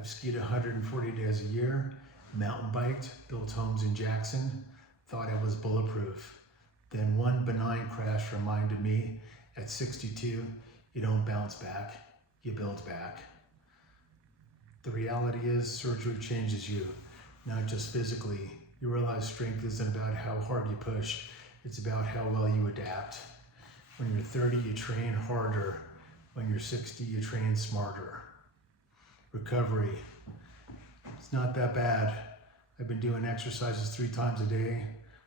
I've skied 140 days a year, mountain biked, built homes in Jackson, thought I was bulletproof. Then one benign crash reminded me, at 62, you don't bounce back, you build back. The reality is surgery changes you, not just physically. You realize strength isn't about how hard you push, it's about how well you adapt. When you're 30, you train harder. When you're 60, you train smarter. Recovery. It's not that bad. I've been doing exercises 3 times a day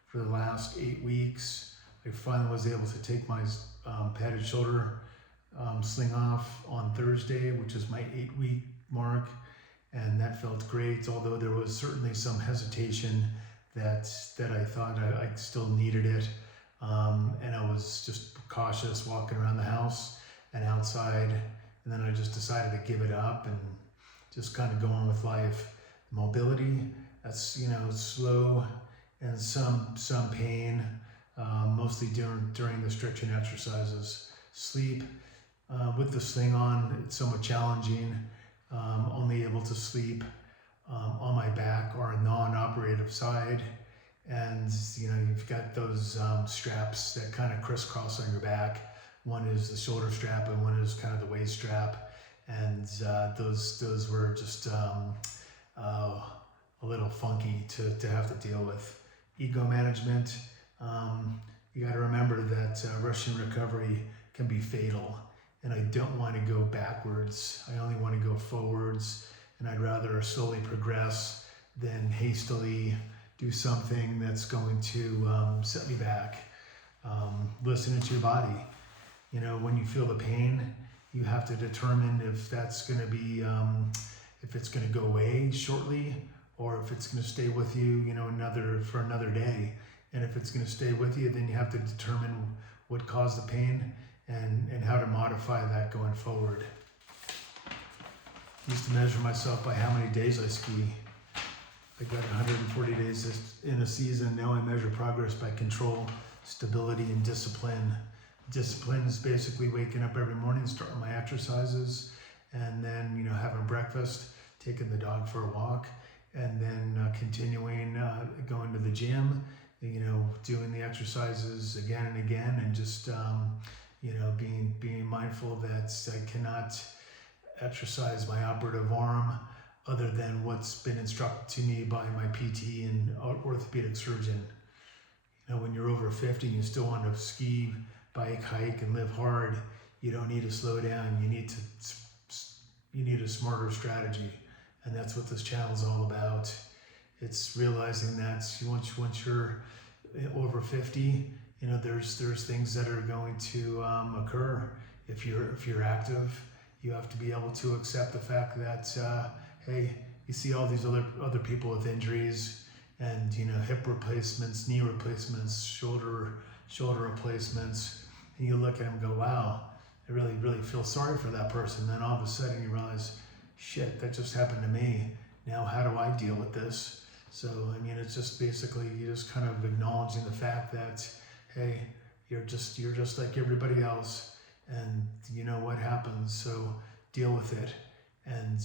for the last 8 weeks. I finally was able to take my padded shoulder sling off on Thursday, which is my 8-week mark, and that felt great, although there was certainly some hesitation that I thought I still needed it, and I was just cautious walking around the house and outside, and then I just decided to give it up and just kind of go on with life. Mobility, that's, slow and some pain, mostly during the stretching exercises. Sleep, with the sling on, it's somewhat challenging. Only able to sleep on my back or a non-operative side, and you've got those straps that kind of crisscross on your back. One is the shoulder strap and one is kind of the waist strap, and those were just a little funky to have to deal with. Ego management, you got to remember that rushing recovery can be fatal, and I don't want to go backwards. I only want to go forwards, and I'd rather slowly progress than hastily do something that's going to set me back. Listen to your body. When you feel the pain, you have to determine if that's going to be, if it's going to go away shortly, or if it's going to stay with you, for another day. And if it's going to stay with you, then you have to determine what caused the pain and how to modify that going forward. I used to measure myself by how many days I ski. I got 140 days in a season. Now I measure progress by control, stability, and discipline. Discipline is basically waking up every morning, starting my exercises, and then having breakfast, taking the dog for a walk, and then continuing going to the gym, doing the exercises again and again, and just being mindful that I cannot exercise my operative arm other than what's been instructed to me by my PT and orthopedic surgeon. When you're over 50 and you still want to ski, bike, hike, and live hard, you don't need to slow down. You need a smarter strategy, and that's what this channel is all about. It's realizing that once you're over 50, there's things that are going to occur. If you're active, you have to be able to accept the fact that hey, you see all these other people with injuries and hip replacements, knee replacements, shoulder replacements, and you look at them and go, wow, I really feel sorry for that person. Then all of a sudden you realize, shit, that just happened to me. Now how do I deal with this? So it's just basically you just kind of acknowledging the fact that, hey, you're just like everybody else, and you know what happens, so deal with it, and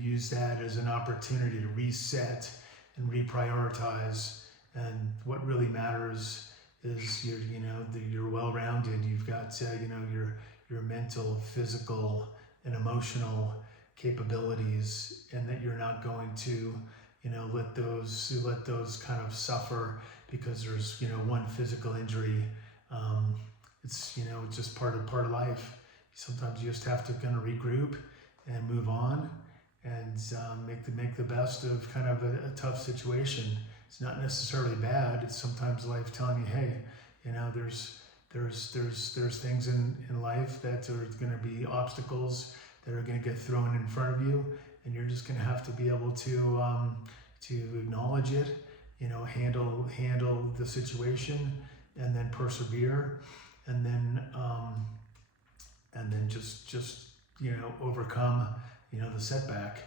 use that as an opportunity to reset and reprioritize. And what really matters is you're well-rounded. You've got your mental, physical, and emotional capabilities, and that you're not going to let those kind of suffer because there's one physical injury. It's just part of life. Sometimes you just have to kind of regroup and move on, and make the best of kind of a tough situation. It's not necessarily bad. It's sometimes life telling you, hey, there's things in life that are going to be obstacles that are going to get thrown in front of you, and you're just going to have to be able to acknowledge it, handle the situation, and then persevere, and then just overcome the setback.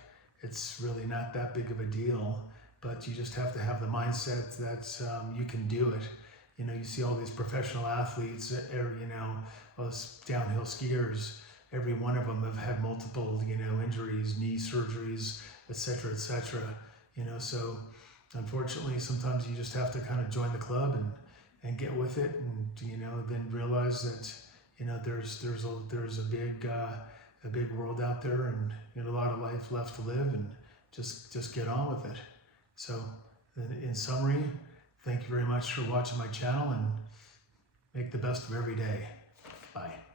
It's really not that big of a deal, but you just have to have the mindset that you can do it. You see all these professional athletes, those downhill skiers, every one of them have had multiple, injuries, knee surgeries, etc., etc. So unfortunately, sometimes you just have to kind of join the club and get with it, and then realize that there's a big world out there, and a lot of life left to live, and just get on with it. So, in summary, thank you very much for watching my channel, and make the best of every day. Bye.